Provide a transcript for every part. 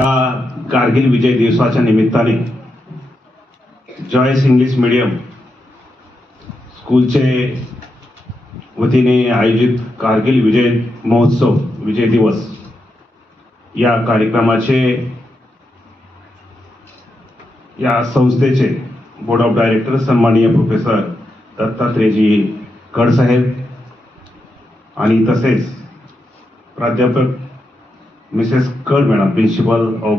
कारगिल विजय दिवसाच्या निमित्ताने Joyce English medium स्कूलचे वतीने आयोजित कारगिल विजय महोत्सव विजय दिवस या कार्यक्रमाचे या संस्थेचे बोर्ड ऑफ डायरेक्टर सन्माननीय प्रोफेसर दत्तात्रेयजी कड साहेब आणि तसेच प्राध्यापक Mrs Kad madam principal of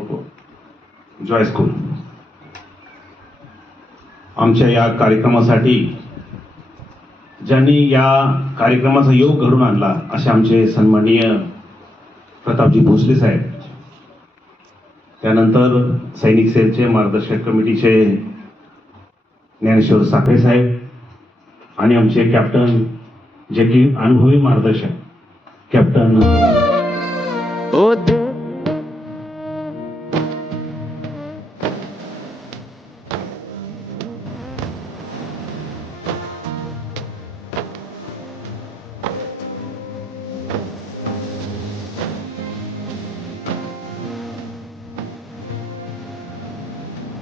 Joy school आमच्या या कार्यक्रमासाठी ज्यांनी या कार्यक्रमाचा योग घडून आणला असे आमचे सन्माननीय प्रतापजी भोसले साहेब, त्यानंतर सैनिक सेलचे मार्गदर्शक कमिटीचे ज्ञानेश्वर साखरे साहेब आणि आमचे कॅप्टन जे की अनुभवी मार्गदर्शक कॅप्टन